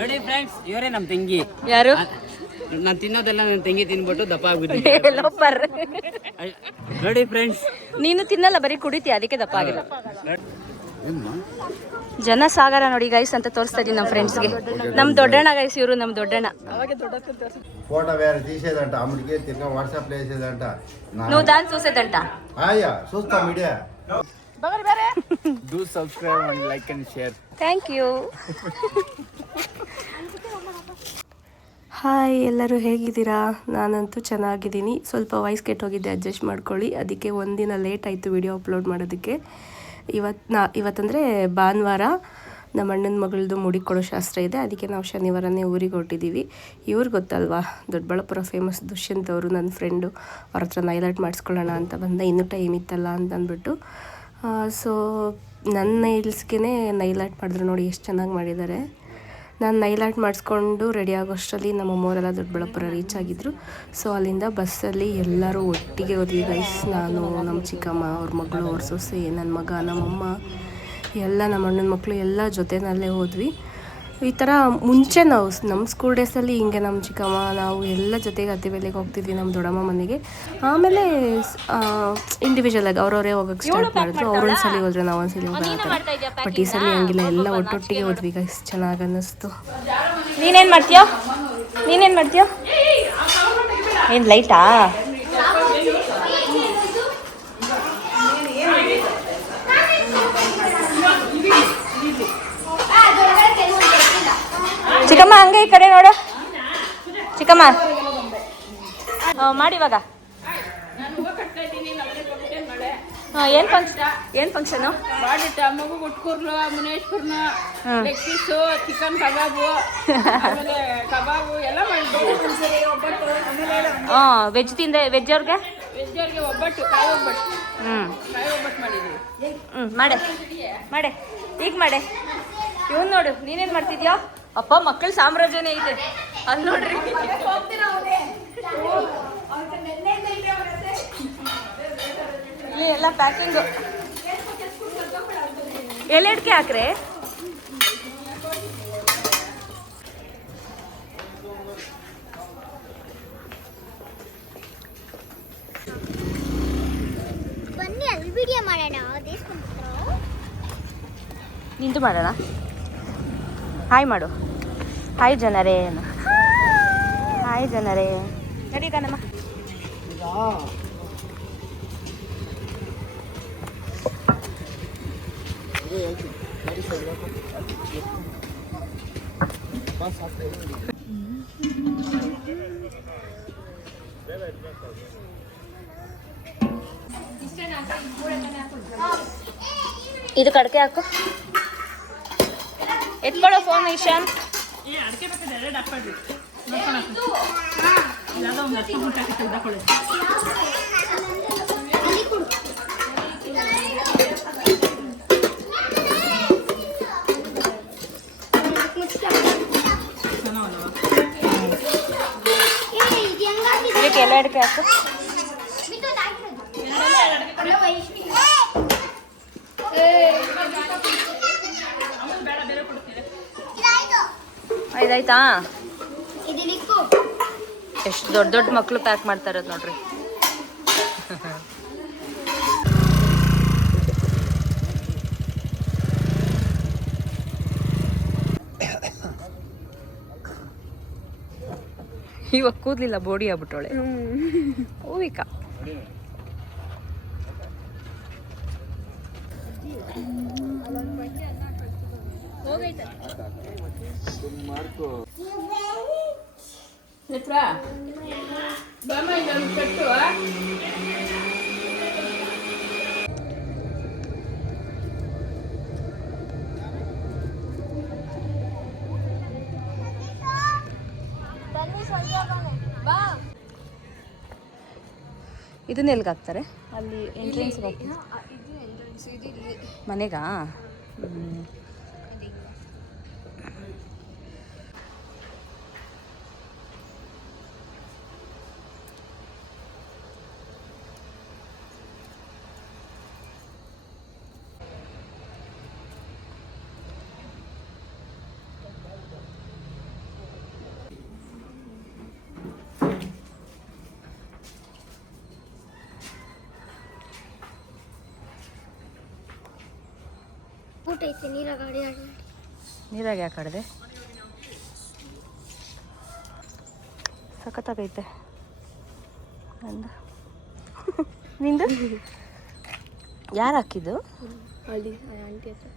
ನೋಡಿ ಫ್ರೆಂಡ್ಸ್, ಇವರೇ ನಮ್ಮ ತಂಗಿ. ಯಾರು? ನಾನು ತಿನ್ನೋದೆಲ್ಲ ನನ್ನ ತಂಗಿ ತಿನ್ಬಿಟ್ಟು ದಪ್ಪ ಆಗ್ಬಿಟ್ಟಿದ್ದೆ. ನೋಡಿ ಫ್ರೆಂಡ್ಸ್, ನೀನು ತಿನ್ನಲ್ಲ, ಬರೀ ಕುಡಿತೀಯ, ಅದಕ್ಕೆ ದಪ್ಪ ಆಗಿಲ್ಲ. ಜನ ಸಾಗರ ನೋಡಿ ಗೈಸ್ ಅಂತ ತೋರಿಸ್ತಾ ಇದೀನಿ ನಮ್ಮ ಫ್ರೆಂಡ್ಸ್ಗೆ. ನಮ್ಮ ದೊಡ್ಡಣ್ಣ ಗೈಸ್, ಇವರು ನಮ್ಮ దొడ్డಣ್ణ. ఫోటో వేరే తీసేదంట, అమ్మడికి తిరిగి వాట్సాప్ లో వేసేదంట. నువ్వు దాన్ని చూసేదంట. ఆయా చూస్తా media. Do subscribe and like and share. Thank you. Hi, ಎಲ್ಲರೂ ಹೇಗಿದ್ದೀರಾ? ನಾನಂತೂ ಚೆನ್ನಾಗಿದ್ದೀನಿ. ಸ್ವಲ್ಪ ವಾಯ್ಸ್ ಕೆಟ್ಟೋಗಿದ್ದೆ, ಅಡ್ಜಸ್ಟ್ ಮಾಡ್ಕೊಳ್ಳಿ. ಅದಕ್ಕೆ ಒಂದಿನ ಲೇಟ್ ಆಯಿತು ವಿಡಿಯೋ ಅಪ್ಲೋಡ್ ಮಾಡೋದಕ್ಕೆ. ಇವತ್ತಂದರೆ ಭಾನುವಾರ ನಮ್ಮ ಅಣ್ಣನ ಮಗಳದು ಮುಡಿ ಕೊಡೋ ಶಾಸ್ತ್ರ ಇದೆ. ಅದಕ್ಕೆ ನಾವು ಶನಿವಾರನೇ ಊರಿಗೆ ಹೊರಟಿದ್ದೀವಿ. ಇವ್ರು ಗೊತ್ತಲ್ವಾ, ದೊಡ್ಡಬಳ್ಳಾಪುರ ಫೇಮಸ್ ದುಷ್ಯಂತ್ ಅವರು, ನನ್ನ ಫ್ರೆಂಡು. ಅವ್ರ ಹತ್ರ ನೈಲಾಟ್ ಮಾಡಿಸ್ಕೊಳ್ಳೋಣ ಅಂತ ಬಂದ, ಇನ್ನೂ ಟೈಮ್ ಇತ್ತಲ್ಲ ಅಂತ ಅಂದ್ಬಿಟ್ಟು. ಸೊ ನನ್ನ ನೈಲ್ಸ್ಗೆ ನೈಲಾಟ್ ಮಾಡಿದ್ರು ನೋಡಿ, ಎಷ್ಟು ಚೆನ್ನಾಗಿ ಮಾಡಿದ್ದಾರೆ. ನಾನು ನೈಲಾಟ್ ಮಾಡಿಸ್ಕೊಂಡು ರೆಡಿ ಆಗೋಷ್ಟರಲ್ಲಿ ನಮ್ಮ ಅಮ್ಮವರೆಲ್ಲ ದೊಡ್ಡಬಳ್ಳಾಪುರ ರೀಚ್ ಆಗಿದ್ದರು. ಸೊ ಅಲ್ಲಿಂದ ಬಸ್ಸಲ್ಲಿ ಎಲ್ಲರೂ ಒಟ್ಟಿಗೆ ಹೋದ್ವಿ ಗೈಸ್. ನಾನು, ನಮ್ಮ ಚಿಕ್ಕಮ್ಮ, ಅವ್ರ ಮಗಳು, ಅವ್ರ ಸೊಸೆ, ನನ್ನ ಮಗ, ನಮ್ಮಮ್ಮ ಎಲ್ಲ, ನಮ್ಮ ಅಣ್ಣನ ಮಕ್ಕಳು ಎಲ್ಲ ಜೊತೆಯಲ್ಲೇ ಹೋದ್ವಿ. ಈ ಥರ ಮುಂಚೆ ನಾವು ನಮ್ಮ ಸ್ಕೂಲ್ ಡೇಸಲ್ಲಿ ಹಿಂಗೆ ನಮ್ಮ ಚಿಕ್ಕಮ್ಮ ನಾವು ಎಲ್ಲ ಜೊತೆಗೆ ಅತ್ತೆ ಬೆಲೆಗೆ ಹೋಗ್ತಿದ್ವಿ ನಮ್ಮ ದೊಡ್ಡಮ್ಮ ಮನೆಗೆ. ಆಮೇಲೆ ಇಂಡಿವಿಜುವಲಾಗಿ ಅವ್ರವರೇ ಹೋಗೋಕ್ಕೆ ಸ್ಟಾರ್ಟ್ ಮಾಡಿದ್ರು. ಅವ್ರೊಂದ್ಸಲಿ ಹೋದ್ರೆ ನಾವು ಒಂದ್ಸಲಿ ಹೋಗೋಣ. ಬಟ್ ಈ ಸಲ ಹಂಗಿಲ್ಲ, ಎಲ್ಲ ಒಟ್ಟೊಟ್ಟಿಗೆ ಹೋದ್ವಿ ಗೈಸ್. ಚೆನ್ನಾಗಿ ಅನ್ನಿಸ್ತು. ನೀನೇನು ಮಾಡ್ತೀಯೋ? ಏನು ಲೈಟಾ? ಚಿಕ್ಕಮ್ಮ ಹಂಗೆ ಈ ಕಡೆ ನೋಡು. ಚಿಕ್ಕಮ್ಮ ಮಾಡಿ ಇವಾಗ. ಏನು ಫಂಕ್ಷನು? ಮಗು ಉಟ್ಕೂರ್ಲು, ಮುನೇಶ್ಪುರ್ನ, ಲೆಗ್ ಪೀಸು, ಚಿಕನ್ ಕಬಾಬು, ಕಬಾಬು ಎಲ್ಲ ಮಾಡಿದ್ದೀವಿ. ವೆಜ್ ವೆಜ್ ಅವ್ರಿಗೆ ಒಬ್ಬಟ್ಟು, ಕಾಯಿ ಒಬ್ಬಟ್ಟು. ಕಾಯಿ ಒಬ್ಬಟ್ಟು ಮಾಡಿದ್ದೀವಿ. ಮಾಡೆ ಈಗ ಮಾಡೆ. ಇವನ್ ನೋಡು, ನೀನೇನು ಮಾಡ್ತಿದ್ಯೋ? ಅಪ್ಪ, ಮಕ್ಕಳ ಸಾಮ್ರಾಜ್ಯನೇ ಇದೆ ಅಲ್ಲಿ ನೋಡ್ರಿ. ಇಲ್ಲಿ ಎಲ್ಲ ಪ್ಯಾಕಿಂಗು. ಎಲೆಡ್ಕೆ ಹಾಕ್ರೆ. ಬನ್ನಿ ಅಲ್ಲಿ ವಿಡಿಯೋ ಮಾಡೋಣ. ನಿಂತು ಮಾಡೋಣ. ಹಾಯ್ ಮಾಡು. ಹಾಯ್ ಜನರೇ, ಹಾಯ್ ಜನರೇ. ನಡೀಗ ನಮ್ಮ ಇದು ಕಡಕೆ ಹಾಕು. ಎತ್ಕೊಳ್ಳೋ ಫೋನ್ ಈಶಾನ್. ಇದಕ್ಕೆ ಎಲ್ಲ ಅಡಿಕೆ ಹಾಕು. ಆಯ್ತಾಯ್ತಾ? ಎಷ್ಟು ದೊಡ್ಡ ದೊಡ್ಡ ಮಕ್ಕಳು ಪ್ಯಾಕ್ ಮಾಡ್ತಾ ಇರೋದು ನೋಡ್ರಿ. ಇವಾಗ ಕೂದಲಿಲ್ಲ, ಬೋಡಿ ಆಗ್ಬಿಟ್ಟವಳೆ ಓವಿಕಾ. ಇದನ್ನ ಎಲ್ಲಿಗೆ ಹಾಕ್ತಾರೆ? ಅಲ್ಲಿ ಎಂಟ್ರೆನ್ಸ್ಗೆ ಹೋಗ್ತೀವಿ. ಮನೆಗಾ? ಕ್ಯೂಟ್ ಐತೆ ನೀರಾಗ ಆಡಿ ಆಡಿ ನೀರಾಗ ಯಾಕೆ ಆಡಿದೆ? ಸಖತ್ತಾಗೈತೆ ನಂದು. ನಿಂದು ಯಾರು ಹಾಕಿದ್ದು? ಅಲ್ಲಿ ಆಂಟಿ ಹತ್ರ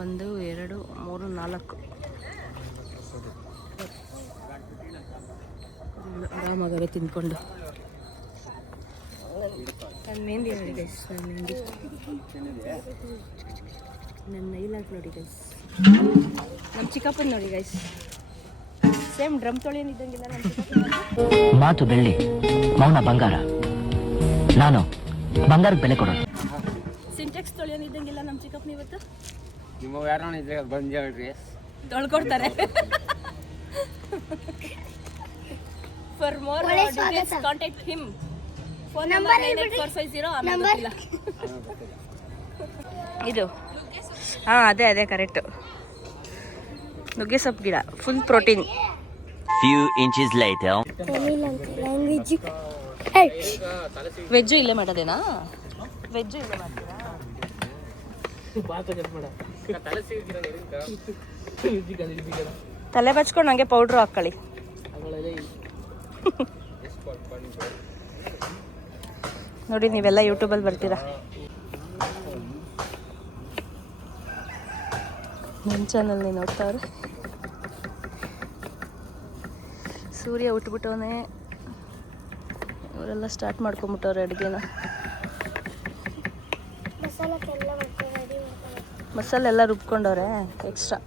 ಒಂದು 2 3 4 ಆರಾಮಾಗವೆ ತಿಂದ್ಕೊಂಡು. ನನ್ನ ಮೆಹಂದಿ ನೋಡಿ ಗೈಸ್, ನನ್ನ ಮೆಹಂದಿ, ನನ್ನ ನೈಲಾಕ್ ನೋಡಿ ಗೈಸ್, ನಮ್ಮ ಚಿಕ್ಕಪ್ಪನ ನೋಡಿ ಗೈಸ್, ಸೇಮ್ ಡ್ರಮ್ ತೊಳೆಯನಿದ್ದಂಗಿಲ್ಲ ನಮ್ಮ ಚಿಕ್ಕಪ್ಪನ. ಮಾತು ಬೆಳ್ಳಿ, ಮೌನ ಬಂಗಾರ, ನಾನು ಬಂಗಾರಕ್ಕೆ ಬೆಲೆ ಕೊಡೋದು. ಸಿಂಟೆಕ್ಸ್ ತೊಳೆಯನಿದ್ದಂಗಿಲ್ಲ ನಮ್ಮ ಚಿಕ್ಕಪ್ಪನ. ಇವತ್ತು ನಿಮ್ಮ ಯಾರೋ ಬಂದು ಹೇಳ್ರಿ ತೊಳ್ಕೊಡ್ತಾರೆ. For more details contact him. Phone number 98450. ಆಮೇಲೆ ಗೊತ್ತಿಲ್ಲ ಇದು. ಹಾಂ ಅದೇ ಕರೆಕ್ಟು. ನುಗ್ಗೆ ಸೊಪ್ಪು ಗಿಡ, full protein. Few inches later. Language veg ಇಲ್ಲೇ ಮಾಡೋದೇನಾ? ವೆಜ್ಜು ಇಲ್ಲೇ ಮಾಡ್ತೀರಾ? ತಲೆ ಬಚ್ಕೊಂಡು ಹಂಗೆ ಪೌಡ್ರು ಹಾಕ್ಕೊಳ್ಳಿ. ನೋಡಿ ನೀವೆಲ್ಲ ಯೂಟ್ಯೂಬಲ್ಲಿ ಬರ್ತೀರಾ. ನನ್ನ ಚಾನಲ್ನೇ ನೋಡ್ತಾವ್ರೆ. ಸೂರ್ಯ ಉಟ್ಬಿಟ್ಟವನೇ. ಇವರೆಲ್ಲ ಸ್ಟಾರ್ಟ್ ಮಾಡ್ಕೊಂಬಿಟ್ಟವ್ರೆ ಅಡುಗೆನ. ಮಸಾಲೆ ಎಲ್ಲ ರುಬ್ಕೊಂಡವ್ರೆ ಎಕ್ಸ್ಟ್ರಾ.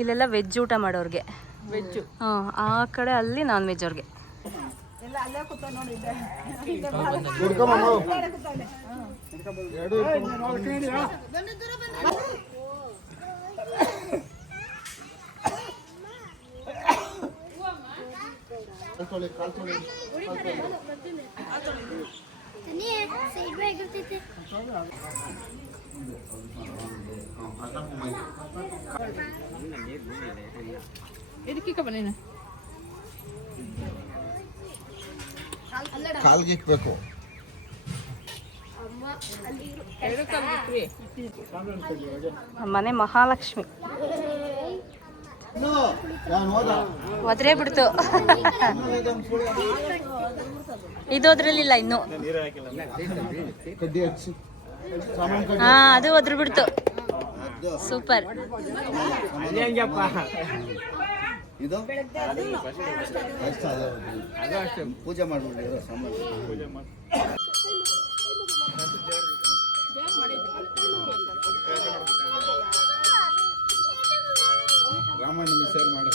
ಇಲ್ಲೆಲ್ಲ ವೆಜ್ ಊಟ ಮಾಡೋರ್ಗೆ, ವೆಜ್ಜು. ಹಾಂ, ಆ ಕಡೆ ಅಲ್ಲಿ ನಾನ್ ವೆಜ್ ಅವ್ರಿಗೆ. ಸೈಡ್ ಬ್ಯಾಗ್ ಇರ್ತೈತೆ. ಇದಕ್ಕೆ ಬನ್ನಿ. ಕಾಲ್ಗೆ ಇಕ್ಬೇಕು. ಮನೆ ಮಹಾಲಕ್ಷ್ಮಿ ಒದ್ರೆ ಬಿಡ್ತು. ಇದೋದ್ರಲ್ಲಿಲ್ಲ ಇನ್ನು. ಹಾ, ಅದು ಒದ್ರು ಬಿಡ್ತು. ಸೂಪರ್. ಇದು ಪೂಜೆ ಮಾಡ್ಬಿಟ್ಟಿರೋ ಸಾಮಾನು. ರಾಮಾಯಣ ಸೇರ್ ಮಾಡ.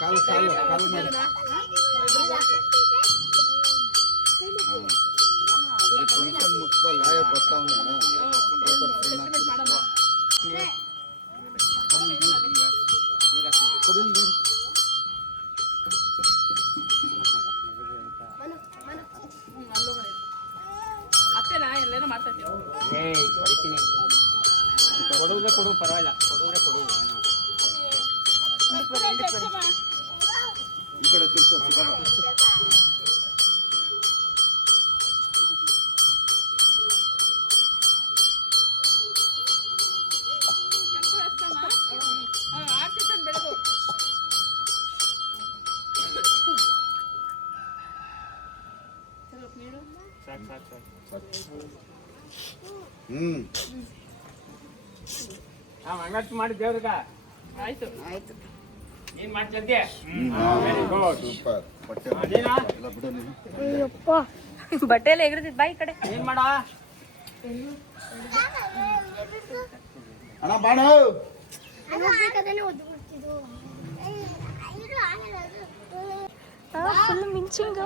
ಕಾಲು ಕಾಲು ಕಾಲು ಮಾಡಿ. Function ಮುಗ್ಸ್ಕೊ, lawyer ಬರ್ತಾವನೆ. ಅತ್ತೆನಾ ಎಲ್ಲೇನೋ ಮಾಡ್ತಿರ್ತೀವಿ. ಹೊಡಿತೀನಿ. ಕೊಡುವುದೇ ಕೊಡು, ಪರವಾಗಿಲ್ಲ. ಕೊಡುವುದೇ ಕೊಡು. ಈ ಕಡೆ ತಿರ್ಸೋ. ಹಂಗಟ್ಟು ಮಾಡಿ ದೇವ್ರಿಗ. ಆಯ್ತು. ಏನ್ ಮಾಡ್ತಿದ್ದೆ? Very good. ಸೂಪರ್. ಬಟ್ಟೆ ಅದೇನಾ? ಎಲ್ಲ ಬಿಡು ನೀನು. ಬಟ್ಟೆ ಎಲ್ಲ ಎಗರ್ತಿದ್. ಬಾಯಿ ಕಡೆ ಏನ್ ಮಾಡ? ಅಣ್ಣ ಬಾಣ. ಫುಲ್ ಮಿಂಚಿಂಗ್.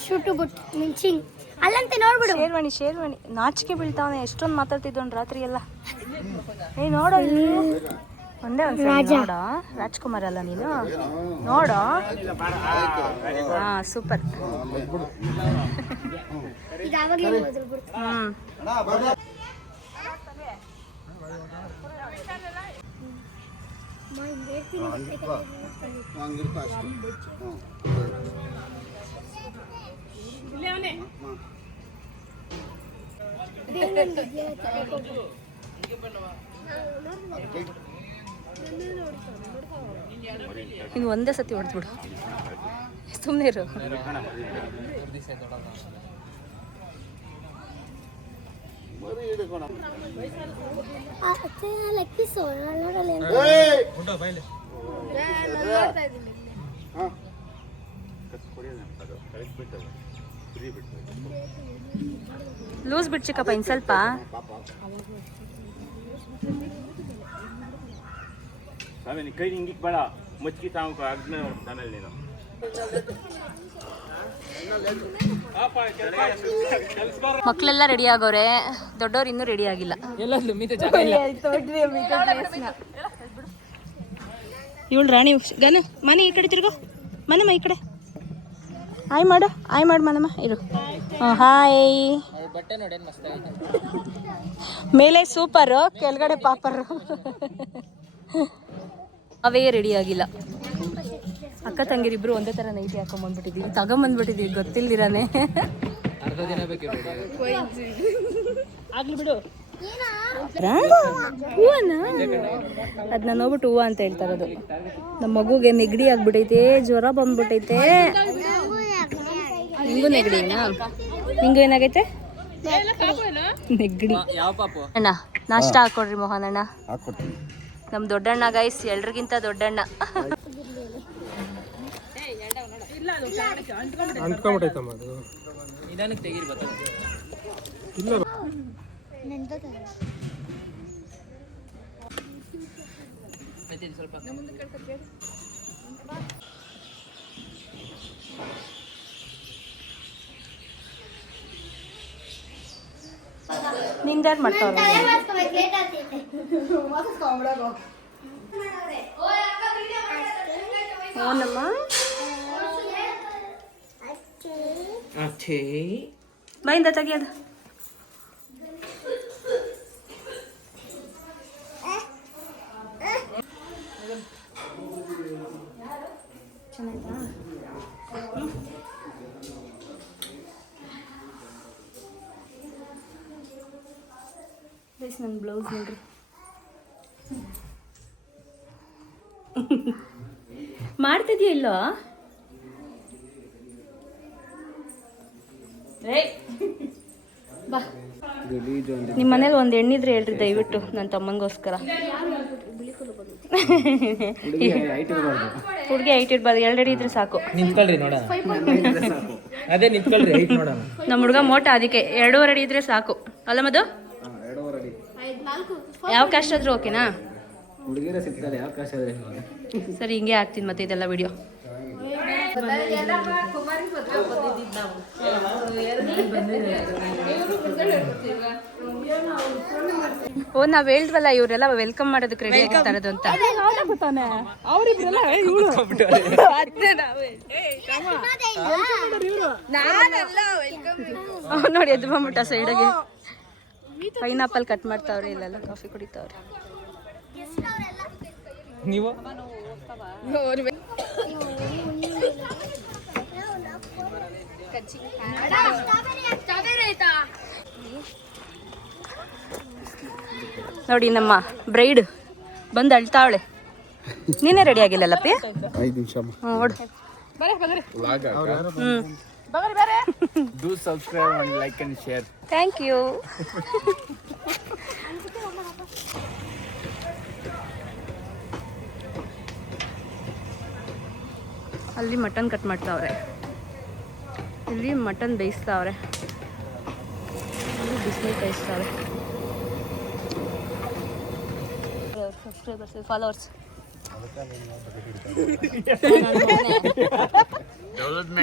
ಶೂಟು ಬಟ್ ಮಿಂಚಿಂಗ್. ಅಲ್ಲಂತೆ ನೋಡ್ಬಿಡು. ಶೇರ್ವಾಣಿ ನಾಚಿಕೆ ಬೀಳ್ತಾವನೆ. ಎಷ್ಟೊಂದು ಮಾತಾಡ್ತಿದ್ದವನ್ ರಾತ್ರಿ ಎಲ್ಲ. ನೋಡೋ ಇಲ್ಲಿ ಒಂದೇ ನೋಡ. ರಾಜ್ಕುಮಾರ್ ಅಲ್ಲ ನೀನು? ನೋಡೋ. ಹಾ ಸೂಪರ್. ಇನ್ನು ಒಂದೇ ಸತಿ ಹೊಡೆದ್ಬಿಡು, ಸುಮ್ಮನೆ ಇರು. ಲೂಸ್ ಬಿಟ್ಟು ಚಿಕ್ಕಪ್ಪ ಇನ್ನು ಸ್ವಲ್ಪ. ಕೈ ಹಿಂಗಿಕ್ ಬೇಡ, ಮುಚ್ಚಿ ತಾವು ಆದ್ಮೇಲೆ ಚಾನಲ್ ನೀನು. ಮಕ್ಕಳೆಲ್ಲ ರೆಡಿ ಆಗೋರೆ, ದೊಡ್ಡವ್ರು ಇನ್ನೂ ರೆಡಿ ಆಗಿಲ್ಲ. ಇವಳು ರಾಣಿ ಗನ ಮನೆ ಈ ಕಡೆ ತಿರ್ಗೋ, ಮನಮ್ಮ ಈ ಕಡೆ. ಹಾಯ್ ಮಾಡು ಮನಮ್ಮ ಇರು. ಹಾಯ್. ಮೇಲೆ ಸೂಪರು, ಕೆಳಗಡೆ ಪಾಪರು. ಅವೇ ರೆಡಿ ಆಗಿಲ್ಲ. ಅಕ್ಕ ತಂಗಿರಿಬ್ರು ಒಂದೇ ಥರ ನೈಟಿ ಹಾಕೊಂಬಂದ್ಬಿಟ್ಟಿದ್ದೀವಿ, ತಗೊಂಬಂದ್ಬಿಟ್ಟಿದ್ದೀವಿ ಗೊತ್ತಿಲ್ದಿರಾನೆ. ಆಗ್ಲಿ ಬಿಡು. ಹೂವನ ಅದನ್ನ ನೋಡ್ಬಿಟ್ಟು ಹೂವು ಅಂತ ಹೇಳ್ತಾರದು. ನಮ್ಮ ಮಗುಗೆ ನೆಗಡಿ ಆಗ್ಬಿಟ್ಟೈತೆ, ಜ್ವರ ಬಂದ್ಬಿಟ್ಟೈತೆ. ನಿಂಗೂ ನೆಗಡಿನಾ? ನಿಂಗೂ ಏನಾಗೈತೆ? ನೆಗಡಿ. ಅಣ್ಣ ನಾಷ್ಟ ಹಾಕೊಡ್ರಿ ಮೋಹನ್ ಅಣ್ಣ. ನಮ್ಮ ದೊಡ್ಡಣ್ಣ ಗೈಸ್, ಎಲ್ರಿಗಿಂತ ದೊಡ್ಡಣ್ಣ. ನಿಂದಾರು ಮಾಡ್ತಾವ್ರ. ಓನಮ್ಮ ಬೈಂದ ತೆಗಿಯೋದು. ನನ್ನ ಬ್ಲೌಸ್ ನೋಡ್ರಿ. ಮಾಡ್ತಿದ್ಯಾ ಇಲ್ಲೋ? ಬಾ, ನಿಮ್ಮ ಮನೇಲಿ ಒಂದು ಹೆಣ್ಣಿದ್ರೆ ಹೇಳ್ರಿ ದಯವಿಟ್ಟು, ನನ್ನ ತಮ್ಮನಿಗೋಸ್ಕರ. ಹುಡುಗಿ ಹೈಟ್ ಇರ್ಬಾರ್ದು, 2 ಅಡಿ ಇದ್ರೆ ಸಾಕು. ನಿಂತ್ಕೊಳ್ರಿ ನೋಡೋಣ. ಅದೇ ನಿಂತ್ಕೊಳ್ರಿ, ಹೈಟ್ ನೋಡೋಣ. ನಮ್ಮ ಹುಡುಗ ಮೋಟ, ಅದಕ್ಕೆ 2.5 ಅಡಿ ಇದ್ರೆ ಸಾಕು ಅಲ್ಲ ಮದು? ಯಾವ ಕಾಸ್ಟ್ ಆದ್ರೂ ಓಕೆನಾ? ಹುಡುಗಿರ ಸಿಗ್ತಾರೆ, ಯಾವ ಕಾಸ್ಟ್ ಆದ್ರೆ. ಸರಿ, ಹಿಂಗೆ ಆಗ್ತೀನಿ ಮತ್ತೆ ಇದೆಲ್ಲ ವಿಡಿಯೋ. ಓ, ನಾವ್ ಹೇಳಿದ್ವಲ್ಲ ಇವರೆಲ್ಲ ವೆಲ್ಕಮ್ ಮಾಡೋದಕ್ಕೆ ರೆಡಿ ಆಗ್ತಾ ಇರೋದು ಅಂತ. ನೋಡಿ ಎದ್ದು ಬಂದ್ಬಿಟ್ಟ ಸೈಡ್ಗೆ. ಪೈನಾಪಲ್ ಕಟ್ ಮಾಡ್ತಾವ್ರೆ, ಇಲ್ಲೆಲ್ಲ ಕಾಫಿ ಕುಡಿತಾವ್ರೆ. ನೀವು ನೋಡಿ ನಮ್ಮ ಬ್ರೈಡ್ ಬಂದು ಅಳ್ತಾವಳೆ. ನೀನೇ ರೆಡಿ ಆಗಿಲ್ಲಲ್ಲಪ್ಪಿ? 5 ನಿಮಿಷ. Do subscribe and like and share. Thank you. ಅಲ್ಲಿ ಮಟನ್ ಕಟ್ ಮಾಡ್ತಾವ್ರೆ, ಇಲ್ಲಿ ಮಟನ್ ಬೇಯಿಸ್ತಾವ್ರೆ, ಇಲ್ಲಿ ಬಿಸಿನೀರು ಕಾಯಿಸ್ತಾವ್ರೆ. ಸಬ್ಸ್ಕ್ರೈಬರ್ಸ್, ಫಾಲೋವರ್ಸ್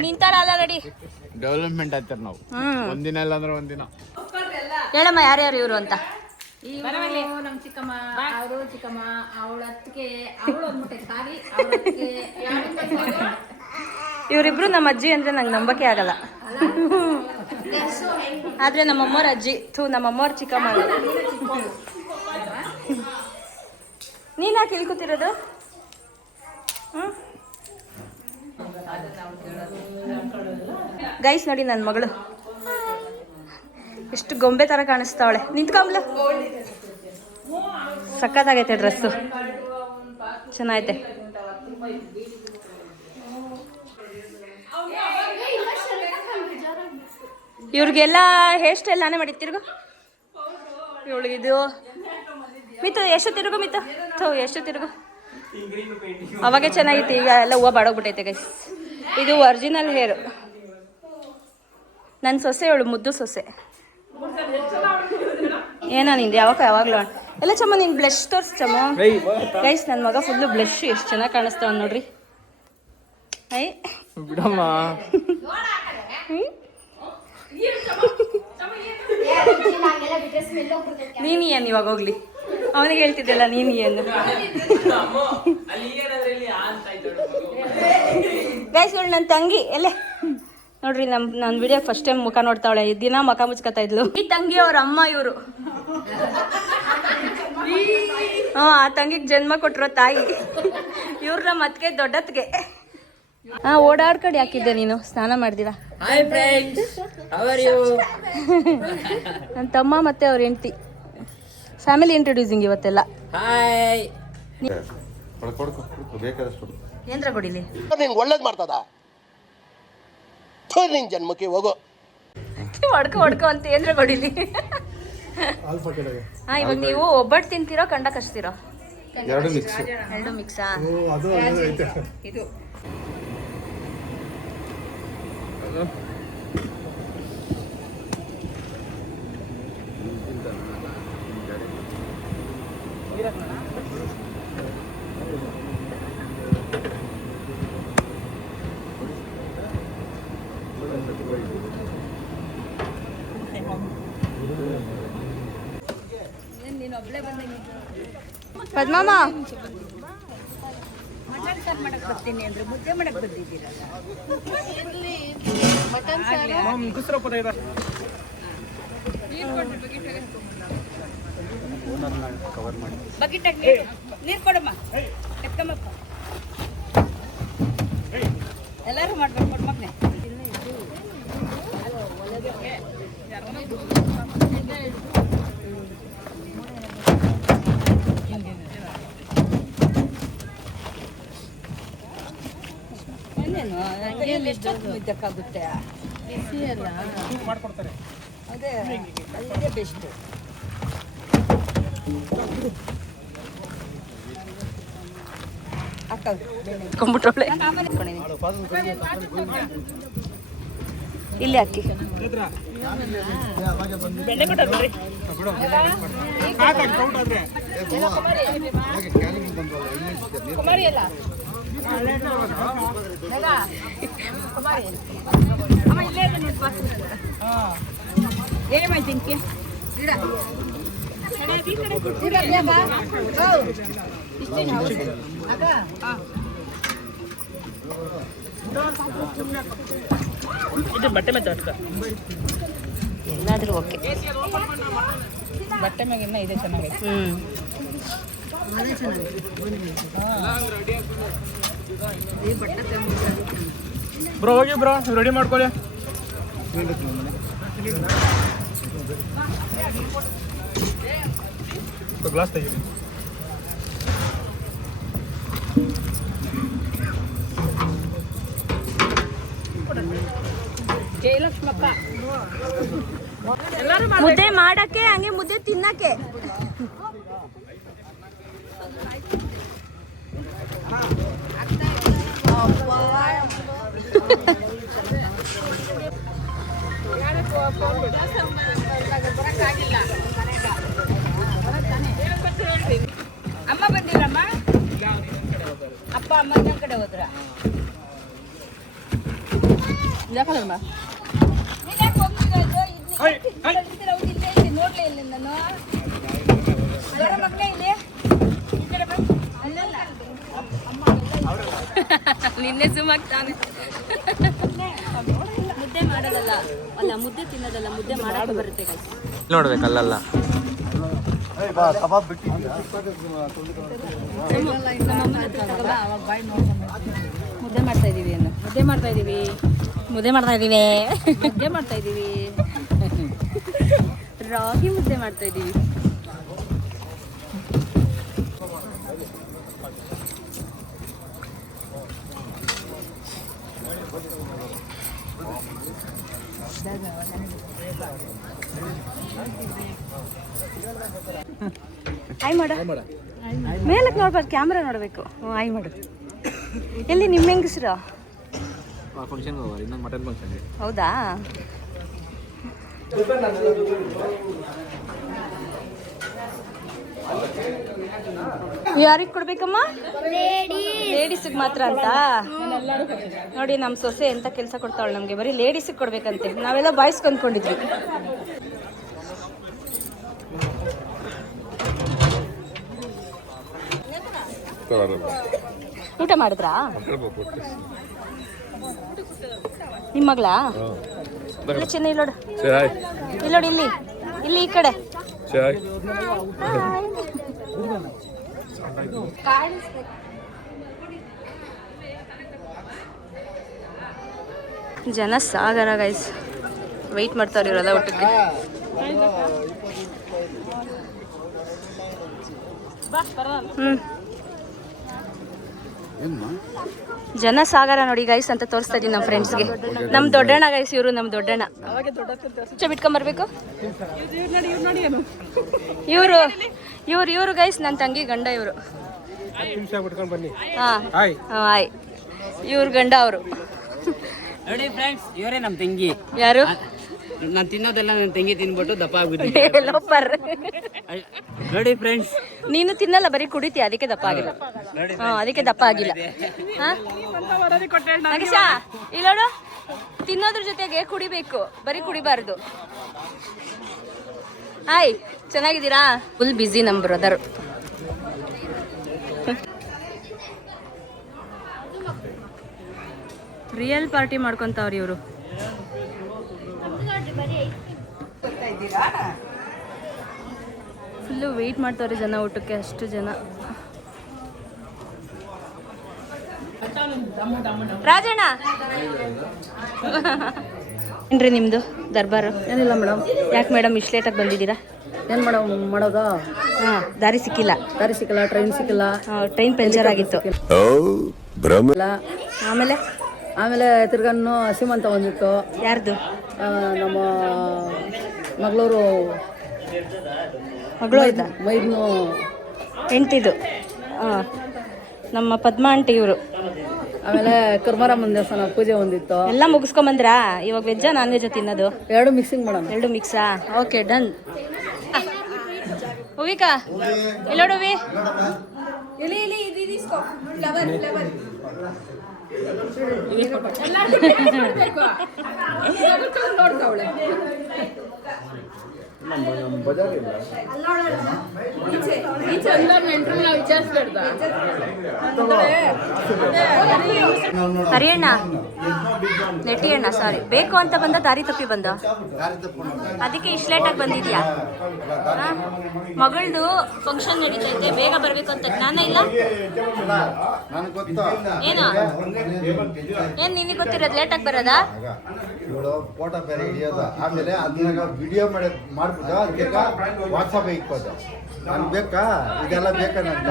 ನಿಂತಾರಲ್ಲ ರೆಡಿ ಡೆವಲಪ್ಮೆಂಟ್ ಆಗ್ತಾರೆ ನಾವು ಒಂದಿನ ಇಲ್ಲ ಅಂದ್ರೆ ಒಂದಿನ. ಹೇಳಮ್ಮ ಯಾರ್ಯಾರು ಇವರು ಅಂತ. ನಮ್ಮ ಚಿಕ್ಕಮ್ಮ, ಅವರು ಚಿಕ್ಕಮ್ಮ, ಅವಳ ಅತ್ತಿಗೆ, ಅವಳು ಅಂದ್ಬಿಟ್ಟೆ ಸಾರಿ, ಇವರಿಬ್ರು ನಮ್ಮ ಅಜ್ಜಿ ಅಂದ್ರೆ ನಂಗೆ ನಂಬಕ್ಕೆ ಆಗಲ್ಲ. ಆದ್ರೆ ನಮ್ಮಮ್ಮವ್ರ ಅಜ್ಜಿ ನಮ್ಮಮ್ಮವ್ರ ಚಿಕ್ಕಮ್ಮ. ನೀನ್ ಯಾಕೆ ಇಳ್ಕೊತಿರೋದು? ಗೈಸ್ ನೋಡಿ ನನ್ನ ಮಗಳು ಎಷ್ಟು ಗೊಂಬೆ ತರ ಕಾಣಿಸ್ತಾವಳೆ. ನಿಂತ್ಕೊಂಬ್ಲ. ಸಖತ್ತಾಗೈತೆ ಡ್ರೆಸ್ಸು, ಚೆನ್ನಾಗೈತೆ. ಇವ್ರಿಗೆಲ್ಲ ಹೇರ್ ಸ್ಟೈಲ್ ನಾನೇ ಮಾಡಿ ತಿರುಗು. ಇವಳಿಗಿದು ಮಿತ್ತು ಎಷ್ಟು ತಿರುಗು, ಮಿತ್ತು ಎಷ್ಟು ತಿರುಗು. ಅವಾಗೆ ಚೆನ್ನಾಗಿತ್ತು, ಈಗ ಎಲ್ಲ ಹೂವು ಬಾಡೋಗ್ಬಿಟ್ಟೈತೆ ಗೈಸ್. ಇದು ಒರಿಜಿನಲ್ ಹೇರು. ನನ್ನ ಸೊಸೆ ಇವಳು ಮುದ್ದು ಸೊಸೆ. ಏನೋ ನಿಂದು ಯಾವಾಗಲೂ ಎಲ್ಲ ಚಮ್ಮ. ನೀನು ಬ್ಲಷ್ ತೋರಿಸ್ ಚಮ್ಮ. ಗೈಸ್ ನನ್ನ ಮಗ ಫುಲ್ಲು ಬ್ಲಷ್ ಎಷ್ಟು ಚೆನ್ನಾಗಿ ಕಾಣಿಸ್ತಾವ ನೋಡ್ರಿ. ಐ ಬಿಡಮ್ಮ. ನೀನು ಏನು ಇವಾಗ ಹೋಗ್ಲಿ, ಅವನಿಗೆ ಹೇಳ್ತಿದ್ದಲ್ಲ ನೀನು ಏನು. ಗೈಸ್ ಇವಳು ನನ್ನ ತಂಗಿ ಎಲ್ಲೇ ನೋಡ್ರಿ. ನನ್ನ ವಿಡಿಯೋ ಫಸ್ಟ್ ಟೈಮ್ ಮುಖ ನೋಡ್ತಾವಳೆ. ದಿನ ಮುಖ ಮುಚ್ಕೊತಾ ಇದ್ಲು. ಈ ತಂಗಿ ಅವ್ರ ಅಮ್ಮ ಇವರು. ಆ ತಂಗಿಗೆ ಜನ್ಮ ಕೊಟ್ಟಿರೋ ತಾಯಿ ಇವ್ರ ನಮ್ಮ ಅತ್ತಿಗೆ ದೊಡ್ಡತ್ಗೆ. ಓಡಾಡ್ಕಡೆ ಹಾಕಿದ್ದೆ ನೀನು, ಸ್ನಾನ ಮಾಡ್ದಿರಾ? ನನ್ನ ತಮ್ಮ ಮತ್ತೆ ಅವ್ರ ಹೆಂಡತಿ ಫ್ಯಾಮಿಲಿ ಇಂಟ್ರೊಡ್ಯೂಸಿಂಗ್ ಇವತ್ತೆಲ್ಲ. ಏನ್ರ ಕೊಡಿಲಿ ಒಳ್ಳೇದ್ ಮಾಡ್ತದ ನಿನ್ ಜನ್ಮಕ್ಕೆ ಹೋಗೋ. ಹೊಡ್ಕೊ ಅಂತ ಏನ್ರ ಕೊಡಿಲಿ. ಇವಾಗ ನೀವು ಒಬ್ಬಟ್ಟು ತಿಂತೀರೋ ಕಂಡ ಕಚ್ತೀರೋ? ಎರಡು ಮಿಕ್ಸಾ? ಇದು ಪದ್ಮಮ್ಮ ಮಟನ್ ಸಾರು ಮಾಡಕ್ ಬರ್ತೀನಿ ಅಂದ್ರೆ ಮುದ್ದೆ ಮಾಡಕ್ ಬಂದಿದ್ದೀರಲ್ಲ. ಬಕೆಟ್ ನೀರು ಕೊಡಮ್ಮ, ಎತ್ಕೊಂಬಪ್ಪ. ಎಲ್ಲರೂ ಮಾಡ್ಬೇಕು ಕೊಡ್ ಮಗ್ನೆ. ಎಷ್ಟೊತ್ತು ಇದ್ದಕ್ಕಾಗುತ್ತೆ? ಅದೇ ಅಲ್ಲಿದೆ ಬೆಸ್ಟ್. ಇಲ್ಲಿ ಹಾಕಿ ಇದು ಬಟ್ಟೆ ಮೇಲೆ ಎಲ್ಲಾದ್ರೂ ಓಕೆ. ಬಟ್ಟೆ ಮ್ಯಾಗಿನ್ನ ಇದೆ ಚೆನ್ನಾಗೈತೆ. ಬ್ರೋ ಹೋಗಿ ಬ್ರೋ ರೆಡಿ ಮಾಡ್ಕೊಳ್ಳಿ. ಗ್ಲಾಸ್ ತೆಗೀರಿ. ಮುದ್ದೆ ಮಾಡಕ್ಕೆ ಹಂಗೆ ಮುದ್ದೆ ತಿನ್ನಕ್ಕೆ. ಅಮ್ಮ ಬಂದಿಲ್ಲಮ್ಮ. ಕಡೆ ಹೋದ್ರ ನೋಡ್ಲೇ ಇಲ್ಲ ನಾನು ಮಗನೇ ಇಲ್ಲಿ ನಿನ್ನೆ ಜೂಮ್ ಆಗ್ತಾನೆ. ಮುದ್ದೆ ಮಾಡೋದಲ್ಲ ಅಲ್ಲ, ಮುದ್ದೆ ತಿನ್ನೋದಲ್ಲ, ಮುದ್ದೆ ಮಾಡೋಕೆ ಬರುತ್ತೆ. ನೋಡ್ಬೇಕು ಅಲ್ಲಲ್ಲ ಮುದ್ದೆ ಮಾಡ್ತಾ ಇದೀವಿ ಏನು ಮುದ್ದೆ ಮಾಡ್ತಾ ಇದೀವಿ ಮುದ್ದೆ ಮಾಡ್ತಾ ಇದೀವಿ ಮುದ್ದೆ ಮಾಡ್ತಾ ಇದೀವಿ ರಾಗಿ ಮುದ್ದೆ ಮಾಡ್ತಾ ಇದೀವಿ. ಆಯ್ ಮಾಡ ಮೇಲಕ್ಕೆ ನೋಡ್ಬಾರ್ದು, ಕ್ಯಾಮ್ರಾ ನೋಡಬೇಕು. ಆಯ್ ಮಾಡು. ಎಲ್ಲಿ ನಿಮ್ಮ ಹೆಂಗಸ್ರು? ಹೌದಾ? ಯಾರಿಗೆ ಕೊಡ್ಬೇಕಮ್ಮ? ಲೇಡೀಸಿಗೆ ಮಾತ್ರ ಅಂತ ನೋಡಿ. ನಮ್ಮ ಸೊಸೆ ಎಂತ ಕೆಲಸ ಕೊಡ್ತಾವಳು ನಮಗೆ, ಬರೀ ಲೇಡೀಸಿಗೆ ಕೊಡ್ಬೇಕಂತೆ. ನಾವೆಲ್ಲ ಬಾಯ್ಸ್ ಕೊಂಡ್ಕೊಂಡಿದ್ವಿ. ಊಟ ಮಾಡಿದ್ರಾ? ನಿಮ್ಮ ಮಗಳ ಚೆನ್ನೈ ಇಲ್ಲೋಡು, ಇಲ್ಲೋಡು, ಇಲ್ಲಿ ಇಲ್ಲಿ ಈ ಕಡೆ. ಜನ ಸಾಗರ ಗೈಸ್, ವೆಯ್ಟ್ ಮಾಡ್ತಾವ್ರಿ ಇವರೆಲ್ಲ ಊಟಕ್ಕೆ. ಜನ ಸಾಗರ ನೋಡಿ ಗೈಸ್ ಅಂತ ತೋರಿಸ್ತಾ ಇದೀನಿ ನಮ್ಮ ಫ್ರೆಂಡ್ಸ್ಗೆ. ನಮ್ಮ ದೊಡ್ಡಣ್ಣ ಗೈಸ್, ಇವರು ನಮ್ಮ ದೊಡ್ಡಣ್ಣ. ಬಿಟ್ಕೊಂಬರ್ಬೇಕು. ಇವರು ಗೈಸ್ ನನ್ನ ತಂಗಿ ಗಂಡ. ಇವರು ಆಯ್ ಇವ್ರ ಗಂಡ ಅವರು. ನೋಡಿ ಫ್ರೆಂಡ್ಸ್, ಇವರೇ ನಮ್ಮ ತಂಗಿ. ಯಾರು? ನಾನು ತಿನ್ನೋದೆಲ್ಲ ನನ್ನ ತಂಗಿ ತಿನ್ಬಿಟ್ಟು ದಪ್ಪ ಆಗ್ಬಿಟ್ಟಿದ್ದೆ. ನೋಡಿ ಫ್ರೆಂಡ್ಸ್, ನೀನು ತಿನ್ನಲ್ಲ, ಬರೀ ಕುಡಿತೀಯ, ಅದಕ್ಕೆ ದಪ್ಪ ಆಗಿಲ್ಲ. ಅದಕ್ಕೆ ದಪ್ಪ ಆಗಿಲ್ಲ. ಇಲ್ಲೋಡು, ತಿನ್ನೋದ್ರ ಜೊತೆಗೆ ಕುಡಿಬೇಕು, ಬರೀ ಕುಡಿಬಾರ್ದು. ಹಾಯ್, ಚೆನ್ನಾಗಿದ್ದೀರಾ? ಫುಲ್ ಬ್ಯುಸಿ ನಮ್ಮ ಬ್ರದರ್. ರಿಯಲ್ ಪಾರ್ಟಿ ಮಾಡ್ಕೊಂತಾವ್ರಿ ಇವರು. ಫುಲ್ಲು ವೆಯ್ಟ್ ಮಾಡ್ತಾವ್ರಿ ಜನ ಊಟಕ್ಕೆ, ಅಷ್ಟು ಜನ. ರಾಜಣ್ಣ ಏನ್ರಿ ನಿಮ್ದು ದರ್ಬಾರು? ಏನಿಲ್ಲ ಮೇಡಮ್. ಯಾಕೆ ಮೇಡಮ್ ಇಷ್ಟು ಲೇಟಾಗಿ ಬಂದಿದ್ದೀರಾ? ಏನು ಮೇಡಮ್ ಮಾಡೋದು? ಹಾಂ, ದಾರಿ ಸಿಕ್ಕಿಲ್ಲ. ಟ್ರೈನ್ ಸಿಕ್ಕಿಲ್ಲ. ಟ್ರೈನ್ ಪಂಚರ್ ಆಗಿತ್ತು. ಆಮೇಲೆ ತಿರ್ಗನ್ನು ಸೀಮಂತ ಬಂದಿತ್ತು. ಯಾರ್ದು? ನಮ್ಮ ಮಗಳೂರು ಮಗಳು ಆಯ್ತಾ? ಮೈದ್ನು ಹೆಂಡ್ತಿದು. ಹಾಂ, ನಮ್ಮ ಪದ್ಮ ಆಂಟಿ ಇವರು. ಆಮೇಲೆ ಕರ್ಮಾರಮ್ಮನ ದೇವಸ್ಥಾನ ಪೂಜೆ ಒಂದಿತ್ತು. ಎಲ್ಲ ಮುಗಿಸ್ಕೊಂಬಂದ್ರಾ? ಇವಾಗ ವೆಜ್ಜಾ ನಾನ್ ವೆಜ್ಜಾ ತಿನ್ನೋದು? ಎರಡು ಮಿಕ್ಸಿಂಗ್ ಮಾಡೋಣ. ಎರಡು ಮಿಕ್ಸಾ? Okay, done. ಹೂವಿಕಾ ಎಲ್ಲೋಡು ಹೂವಿ, ಇಲ್ಲಿ ಇಲ್ಲಿ ಇದು ಇಸ್ಕೋ. Flower flower ನೋಡ್ತಾವಳೆ. ಹರಿಯಣ್ಣ, ನೆಟ್ಟಿಯಣ್ಣ, ಸಾರಿ, ಬೇಕು ಅಂತ ಬಂದ, ದಾರಿ ತಪ್ಪಿ ಬಂದ, ಅದಕ್ಕೆ ಇಷ್ಟು ಲೇಟಾಗಿ ಬಂದಿದ್ಯಾ? ಮಗಳದು ಫಂಕ್ಷನ್ ನಡೀತೈತೆ, ಬೇಗ ಬರ್ಬೇಕು ಅಂತ ಜ್ಞಾನ ಇಲ್ಲ ಏನು? ಏನ್ ನಿನಗೆ ಗೊತ್ತಿರೋದು ಲೇಟಾಗಿ ಬರೋದಾ? ಫೋಟೋ ಬೇರೆ ಹಿಡಿಯೋದು, ಆಮೇಲೆ ಅದನ್ನ ವಿಡಿಯೋ ಮಾಡ್ಬಿಟ್ಟು ಅದಕ್ಕೆ ವಾಟ್ಸಪ್ ಇಕ್ಕೋದು. ನನ್ಗೆ ಬೇಕಾ ಇದೆಲ್ಲ ಬೇಕಾ ನಂತ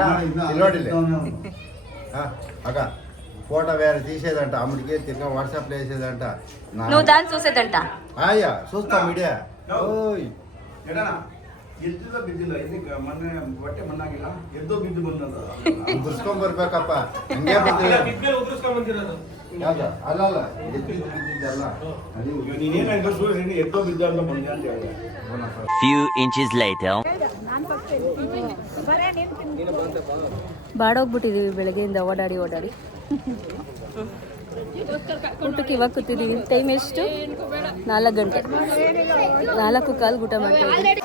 ನೋಡಿಲ್ಲ ఆగా ఫోటో వేరే తీసేదంట అమ్మడికి తిరిగి వాట్సాప్లో వేసేదంట. నువ్వు దాన్ని చూసేదంట. అయ్యా చూస్తాం మీడియా. ఓయ్ ಉದುರ್ಸ್ಕೊಂಡ್ ಬರ್ಬೇಕಪ್ಪ, ಹಂಗೆ ಅಲ್ಲ Few inches later. ಬಾಡೋಗ್ಬಿಟ್ಟಿದ್ದೀವಿ ಬೆಳಗ್ಗೆಯಿಂದ ಓಡಾಡಿ ಊಟಕ್ಕೆ ಇವಾಗ ಕೂತಿದ್ದೀವಿ. ಟೈಮ್ ಎಷ್ಟು? 4 ಗಂಟೆ. 4:15 ಊಟ ಮಾಡ್ತಾ ಇದ್ದೀವಿ.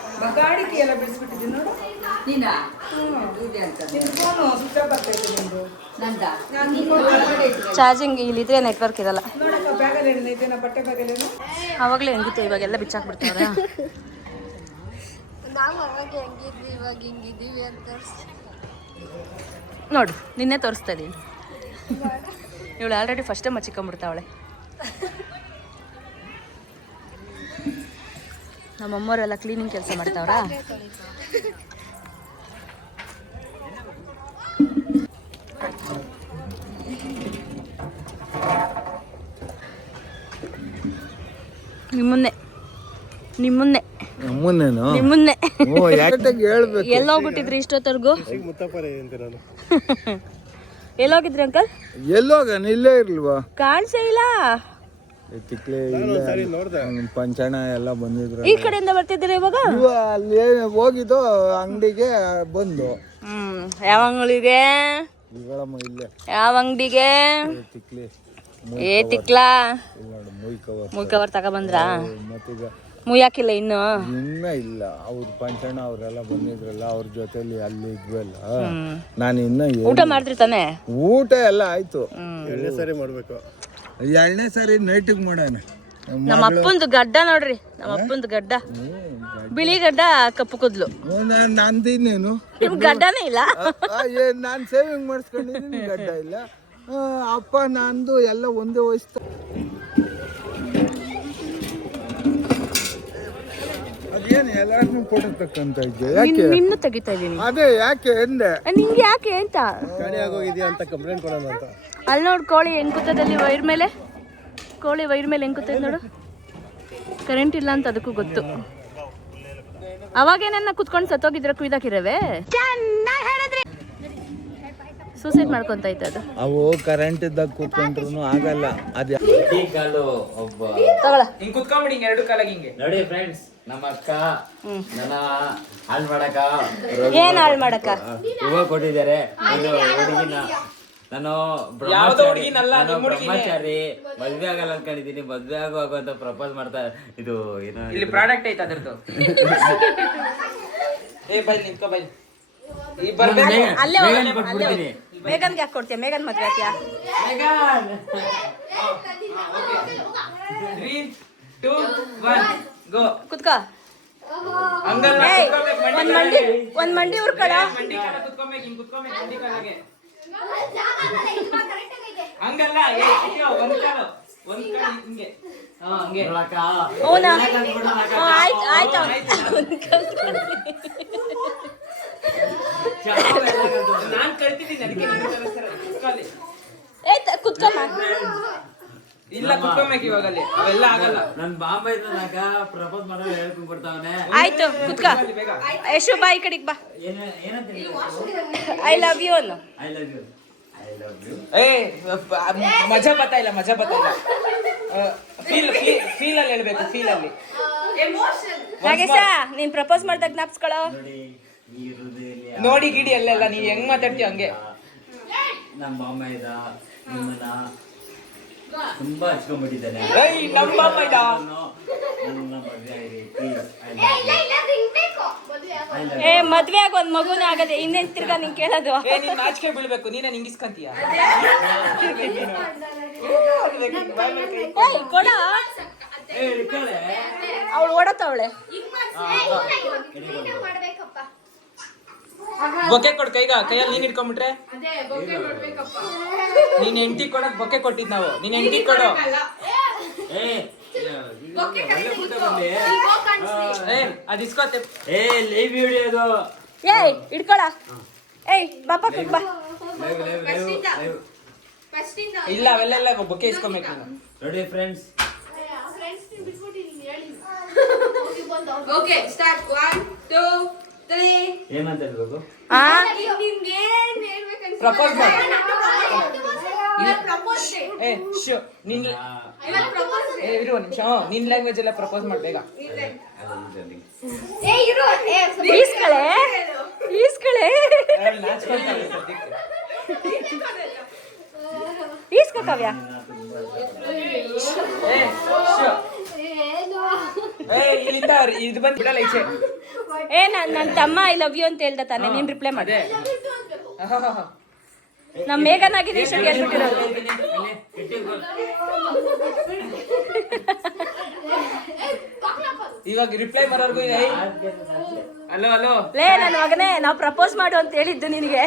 ಚಾರ್ಜಿಂಗ್ ಇಲ್ಲಿದ್ರೆ ನೆಟ್ವರ್ಕ್ ಇರಲ್ಲ. ಅವಾಗಲೇ ಹೆಂಗಿತ್ತು, ಇವಾಗೆಲ್ಲ ಬಿಚ್ಚಾಕ್ಬಿಡ್ತಾವ್ರ. ನಾವು ಅವಾಗ ಹೆಂಗಿದ್ವಿ ಇವಾಗ ಹಿಂಗಿದ್ದೀವಿ ಅಂತ ನೋಡು, ನಿನ್ನೆ ತೋರಿಸ್ತಾ ಇದ್ದೀನಿ. ಇವಳು ಆಲ್ರೆಡಿ ಫಸ್ಟೇ ಮಚ್ಚಿಕೊಂಡ್ಬಿಡ್ತಾವಳೆ. ನಮ್ಮಮ್ಮವರೆಲ್ಲ ಕ್ಲೀನಿಂಗ್ ಕೆಲಸ ಮಾಡ್ತಾವ್ರಾ. ನಿಮ್ಮನ್ನೇ ಎಲ್ಲೋಗ್ಬಿಟ್ಟಿದ್ರಿ ಇಷ್ಟೊತ್ತರ್ಗು? ಎಲ್ಲೋಗಿದ್ರಿ ಅಂಕಲ್? ಇಲ್ಲೇ ಇರ್ಲ್ವಾ? ಕಾಣಿಸೇ ಇಲ್ಲ. ಪಂಚಣ ಎಲ್ಲ ಬಂದಿದ್ರು. ಈ ಕಡೆಯಿಂದ ಬರ್ತಿದ್ದೀರಾ ಇವಾಗ? ಅಲ್ಲಿ ಹೋಗಿದ್ದು ಅಂಗಡಿಗೆ ಬಂದು. ಯಾವ ಅಂಗಡಿಗೆ? ಇಲ್ಲೇ ಯಾವ ಅಂಗಡಿಗೆ? ತಿಕ್ಲಾ ಮುಯ್ ಕವರ್ ತಗೊಬಂದ್ರಾ? ಮುಯ್ಯಾಕಿಲ್ಲ ಇನ್ನು ಇಲ್ಲ. ಅವ್ರ ಪಂಚಣ್ಣ ಅವರೆಲ್ಲ ಬಂದಿದ್ರಲ್ಲ, ಅವ್ರ ಜೊತೆಲಿ ಅಲ್ಲಿ ಇದ್ವಲ್ಲ. ನಾನು ಇನ್ನ ಊಟ ಮಾಡಿದ್ರಿ ತಾನೆ? ಊಟ ಎಲ್ಲ ಆಯ್ತು. 2ನೇ ಸಾರಿ ಮಾಡ್ಬೇಕು. 2ನೇ ಸಾರಿ ನೈಟಿಗೆ ಮಾಡೋಣ. ನಮ್ಮ ಅಪ್ಪಂದು ಗಡ್ಡ ನೋಡ್ರಿ, ನಮ್ಮ ಅಪ್ಪಂದು ಗಡ್ಡ, ಬಿಳಿ ಗಡ್ಡ, ಕಪ್ಪು ಕೂದ್ಲು. ನಂದಿನೇನು ನಿಮ್ ಗಡ್ಡನೇ ಇಲ್ಲ? ನಾನು ಸೇವಿಂಗ್ ಮಾಡಿಸ್ಕೊಂಡಿದ್ದೀನಿ, ಗಡ್ಡ ಇಲ್ಲ. ಅಪ್ಪ ನಂದು ಎಲ್ಲ ಒಂದೇ ವಯಸ್ಸು. ಅದೇನು ಎಲ್ಲಾರನ್ನೂ ಫೋಟೋ ತಕ್ಕಂತ ಇದ್ದೆ? ಯಾಕೆ ನಿನ್ನ ತೆಗಿತಾ ಇದೀನಿ? ಅದೇ ಯಾಕೆ ಎಂದೆ, ನಿಂಗೆ ಯಾಕೆ ಅಂತ ಆಗೋಗಿದ್ಯಾ ಅಂತ ಕಂಪ್ಲೇಂಟ್ ಕೊಡೋಣ ಅಂತ. ಅಲ್ಲಿ ನೋಡು, ಕೋಳಿ ಹೆಂಗ್ ಕೂತದಲ್ಲಿ ವೈರ್ ಮೇಲೆ, ಕೋಳಿ ವೈರ್ ಮೇಲೆ ಹೆಂಗ್ ಕೂತೈತೆ ನೋಡು. ಕರೆಂಟ್ ಇಲ್ಲ ಅಂತ ಅದಕ್ಕೂ ಗೊತ್ತು. ಅವಾಗೇನ ಕುತ್ಕೊಂಡು ಸತ್ತೋಗಿದ್ರೆ ಕುಯ್ದಾಕಿರವೆ. ಸೂಸೈಡ್ ಮಾಡ್ಕೊಂತ ಐತೆ ಅದು. ಅವು ಕರೆಂಟ್ ಇದ್ದಾಗ ಕೂತ್ಕೊಂಡ್ರು ಆಗಲ್ಲ. ಅದೇ ಹಿಂಗ್ ಕುತ್ಕೊಂಬಿಡಿ, ಹಿಂಗ್ 2 ಕಾಲಾಗಿ ಹಿಂಗೆ. ನೋಡಿ ಫ್ರೆಂಡ್ಸ್, ನಮ್ಮ ಅಕ್ಕ ನನ್ನ ಹಾಳು ಮಾಡಕ, ಏನ್ ಹಾಳು ಮಾಡಕ ಹೂವ ಕೊಟ್ಟಿದ್ದಾರೆ. ಒಂದು ಹುಡುಗಿನ ನಾನು ಬ್ರಹ್ಮಚಾರಿ, ಮದ್ವೆ ಆಗಲ್ಲ ಅನ್ಕೊಂಡಿದ್ದೀನಿ. ಮದ್ವೆ ಆಗುವಂತ ಪ್ರಪೋಸ್ ಮಾಡ್ತಾ ಇದು ಏನೋ ಇಲ್ಲಿ ಪ್ರಾಡಕ್ಟ್ ಐತೆ ಅದ್ರದ್ದು. By ನಿಂತ್ಕೊ by. ಮೇಘನ್ಗೆ ಯಾಕೆ ಕೊಡ್ತೀಯ? ಮೇಘನ್ ಮದ್ವೆ ಆತ್ಯಾ? 3, 2, 1 ಗೋ. ಕುತ್ಕೋ. ಒಂದ್ ಮಂಡಿ ಉರ್ಕೊಳ. ಹಂಗಲ್ಲ, ಒಂದ್ ಕಾಲು ಹಿಂಗೆ. ಹಂಗೆ ಅವನಾ? ಆಯ್ತು. ನಾನ್ ಕಲ್ತಿದ್ದೀನಿ, ಅದಕ್ಕೆ ಕುತ್ಕಮ್ಮ. ಇಲ್ಲ ಕುತ್ಕೊಬೇಕು ಇವಾಗ. ಅಲ್ಲಿ ಅವೆಲ್ಲ ಆಗಲ್ಲ. ನನ್ ಬಾಂಬೆ ಪ್ರಪೋಸ್ ಮಾಡೋದು ಹೇಳ್ಕೊಂಡ್ ಕೊಡ್ತಾವನೆ. ಆಯ್ತು ಕುತ್ಕೋ. ಯಶು ಬಾ, ಈ ಕಡೆಗೆ ಬಾ. ಐ ಲವ್ ಯು ಅನ್ನು. ಮಜಾ ಬತ್ತಾ ಇಲ್ಲ. ಫೀಲ್ ಅಲ್ಲಿ ಹೇಳ್ಬೇಕು. ಫೀಲ್ ಅಲ್ಲಿ ನಾಗೇಶ, ನೀನ್ ಪ್ರಪೋಸ್ ಮಾಡ್ದಾಗ ಜ್ಞಾಪಿಸ್ಕೊಳ್ಳೋ. ನೋಡಿ ಗಿಡಿ ಅಲ್ಲೆಲ್ಲ ನೀವ್ ಹೆಂಗ್ ಮಾತಾಡ್ತೀಯ ಹಂಗೆ. ನಮ್ಮ ಬಾಂಬೆ ಇದ ನಿಮ್ಮನ್ನ ತುಂಬಾ ಹಚ್ಕೊಂಡ್ಬಿಟ್ಟಿದ್ದಾನೆ. ಮದ್ವೆ ಆಗ ಒಂದ್ ಮಗುನೇ ಆಗದೆ, ಇನ್ನೇನ್ ತಿರ್ಗಾ ನಿಂಗೆ ಕೇಳೋದು? ನೀನ್ ನಾಚಿಕೆ ಬೀಳ್ಬೇಕು, ನೀನ ನಿಂಗಿಸ್ಕಂತೀಯ. ಕೊಡ, ಅವಳು ಓಡತ್ತವಳೆ. ಬೊಕ್ಕೆ ಕೊಡ್ ಕೈಯಲ್ಲಿ ನೀನ್ ಇಟ್ಕೊಂಡ್ಬಿಟ್ರೆ. ನೀನ್ ಹೆಂಡತಿ ಕೊಡಕ್ ಬೊಕ್ಕೆ ಕೊಟ್ಟಿದ್ ನಾವು. ನೀನ್ ಹೆಂಡತಿ ಕೊಡು. ಅದ್ ಇಸ್ಕೋತೆ. ಲೈವ್ ವಿಡಿಯೋ ಏಯ್ ಇಡ್ಕೊಳ. ಏಯ್ ಬಾಪ ಬಾ. ಇಲ್ಲ ಅವೆಲ್ಲ ಬೊಕ್ಕೆ ಇಸ್ಕೊಬೇಕು. ನೋಡಿ ಫ್ರೆಂಡ್ಸ್, ಓಕೆ ಸ್ಟಾರ್ಟ್. 1 2 3. ಏನಂತ ಹೇಳ್ಬೇಕು? ಪ್ರಪೋಸ್ ಮಾಡಿ. ಇರು ಒಂದ್ ನಿಮಿಷ. ನಿನ್ ಲ್ಯಾಂಗ್ವೇಜ್ ಎಲ್ಲ ಪ್ರಪೋಸ್ ಮಾಡ್ಬೇಕ. ಈಸ್ಕಳೆ ಈಸ್ಕೋ ಕಾವ್ಯ. ಏ ನನ್ನ ತಮ್ಮ ಐ ಲವ್ ಯು ಅಂತ ಹೇಳ್ದ ತಾನೆ, ನೀನ್ ರಿಪ್ಲೈ ಮಾಡಿ. ನಮ್ಮ ಮೇಘನ್ ಆಗಿದೆ ಇಷ್ಟು ಹೇಳ್ಬಿಟ್ಟಿರೋದು. ಇವಾಗ ರಿಪ್ಲೈ ಮಾಡೋರ್ಗು ಹಲೋ ಹಲೋ ಲೇ ನನ್ನ ಮಗನೇ, ನಾವು ಪ್ರಪೋಸ್ ಮಾಡು ಅಂತ ಹೇಳಿದ್ದು ನಿನಗೆ.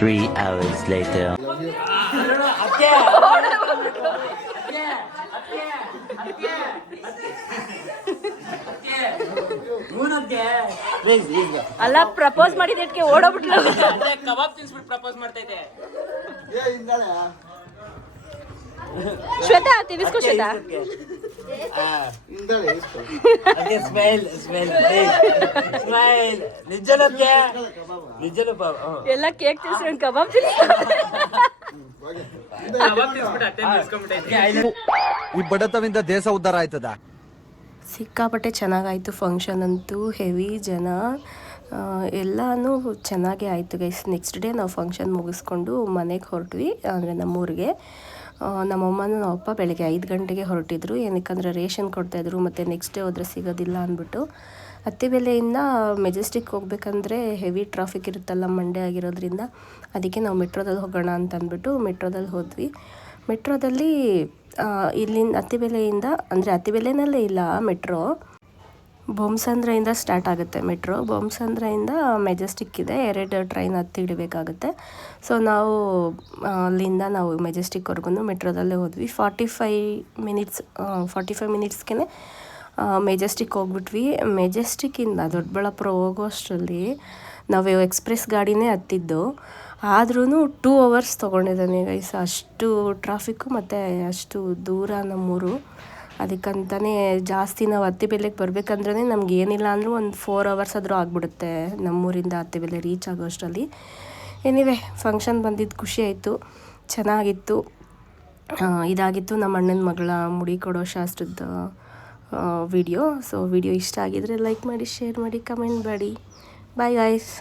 Three hours later. ಅಲ್ಲ ಪ್ರಪೋಸ್ ಮಾಡಿದ್ದಕ್ಕೆ ಓಡೋಗ್ಬಿಟ್ಲು. ಕಬಾಬ್ ತಿನ್ಸ್ಬಿಟ್ಟು ಪ್ರಪೋಸ್ ಮಾಡ್ತೈತೆ. ಶ್ವೇತಾ ತಿನ್ನಿಸ್ಕೋ ಶ್ವೇತಾ. ಎಲ್ಲ ಕೇಕ್ ತಿನ್ಸ್ಕೊಂಡು ಕಬಾಬ್ ಈ ಬಡತವಿಂದ ದೇಶ ಉದ್ಧಾರ ಆಯ್ತದ. ಸಿಕ್ಕಾಪಟ್ಟೆ ಚೆನ್ನಾಗಾಯಿತು ಫಂಕ್ಷನ್ ಅಂತೂ, ಹೆವಿ ಜನ, ಎಲ್ಲನೂ ಚೆನ್ನಾಗೇ ಆಯಿತು ಗೈಸ್. ನೆಕ್ಸ್ಟ್ ಡೇ ನಾವು ಫಂಕ್ಷನ್ ಮುಗಿಸ್ಕೊಂಡು ಮನೆಗೆ ಹೊರಟ್ವಿ, ಅಂದರೆ ನಮ್ಮೂರಿಗೆ. ನಮ್ಮಮ್ಮನೂ ನಮ್ಮಪ್ಪ ಬೆಳಗ್ಗೆ 5 ಗಂಟೆಗೆ ಹೊರಟಿದ್ರು, ಏನಕ್ಕಂದರೆ ರೇಷನ್ ಕೊಡ್ತಾಯಿದ್ರು, ಮತ್ತು ನೆಕ್ಸ್ಟ್ ಡೇ ಹೋದರೆ ಸಿಗೋದಿಲ್ಲ ಅಂದ್ಬಿಟ್ಟು. ಅತ್ತಿಬೆಲೆಯಿಂದ ಮೆಜೆಸ್ಟಿಕ್ ಹೋಗ್ಬೇಕಂದ್ರೆ ಹೆವಿ ಟ್ರಾಫಿಕ್ ಇರುತ್ತಲ್ಲ ಮಂಡ್ಯ ಆಗಿರೋದ್ರಿಂದ, ಅದಕ್ಕೆ ನಾವು ಮೆಟ್ರೋದಲ್ಲಿ ಹೋಗೋಣ ಅಂತ ಅಂದ್ಬಿಟ್ಟು ಮೆಟ್ರೋದಲ್ಲಿ ಹೋದ್ವಿ. ಮೆಟ್ರೋದಲ್ಲಿ ಇಲ್ಲಿಂದ ಅತ್ತಿಬೆಲೆಯಿಂದ, ಅಂದರೆ ಅತ್ತಿಬೆಲೆನಲ್ಲೇ ಇಲ್ಲ ಮೆಟ್ರೋ, ಬೊಮ್ಮಸಂದ್ರದಿಂದ ಸ್ಟಾರ್ಟ್ ಆಗುತ್ತೆ ಮೆಟ್ರೋ. ಬೊಮ್ಮಸಂದ್ರದಿಂದ ಮೆಜೆಸ್ಟಿಕ್ ಇದೆ, 2 ಟ್ರೈನ್ ಹತ್ತಿ ಹಿಡಿಬೇಕಾಗುತ್ತೆ. ಸೊ ನಾವು ಅಲ್ಲಿಂದ ನಾವು ಮೆಜೆಸ್ಟಿಕ್ವರೆಗೂ ಮೆಟ್ರೋದಲ್ಲೇ ಹೋದ್ವಿ. 45 ಮಿನಿಟ್ಸ್ಗೆ ಮೆಜೆಸ್ಟಿಕ್ ಹೋಗ್ಬಿಟ್ವಿ. ಮೆಜೆಸ್ಟಿಕ್ಕಿಂದ ದೊಡ್ಡಬಳ್ಳಾಪುರ ಹೋಗೋ ಅಷ್ಟರಲ್ಲಿ ನಾವು ಎಕ್ಸ್ಪ್ರೆಸ್ ಗಾಡಿನೇ ಹತ್ತಿದ್ದು, ಆದ್ರೂ 2 ಅವರ್ಸ್ ತೊಗೊಂಡಿದ್ದಾನೆ ಗೈಸ್. ಅಷ್ಟು ಟ್ರಾಫಿಕ್ಕು ಮತ್ತು ಅಷ್ಟು ದೂರ ನಮ್ಮೂರು. ಅದಕ್ಕಂತಲೇ ಜಾಸ್ತಿ ನಾವು ಅತ್ತಿಬೆಲೆಗೆ ಬರಬೇಕಂದ್ರೆ ನಮ್ಗೆ ಏನಿಲ್ಲ ಅಂದರೂ ಒಂದು 4 ಅವರ್ಸ್ ಆದರೂ ಆಗಿಬಿಡುತ್ತೆ ನಮ್ಮೂರಿಂದ ಅತ್ತಿಬೆಲೆ ರೀಚ್ ಆಗೋ ಅಷ್ಟರಲ್ಲಿ. ಎನಿವೆ ಫಂಕ್ಷನ್ ಬಂದಿದ್ದು ಖುಷಿ ಆಯಿತು, ಚೆನ್ನಾಗಿತ್ತು. ಇದಾಗಿತ್ತು ನಮ್ಮ ಅಣ್ಣನ ಮಗಳ ಮುಡಿ ಕೊಡೋ ಶಾಸ್ತ್ರದ ವಿಡಿಯೋ. ಸೊ ವಿಡಿಯೋ ಇಷ್ಟ ಆಗಿದರೆ ಲೈಕ್ ಮಾಡಿ, ಶೇರ್ ಮಾಡಿ, ಕಮೆಂಟ್ ಮಾಡಿ. Bye guys.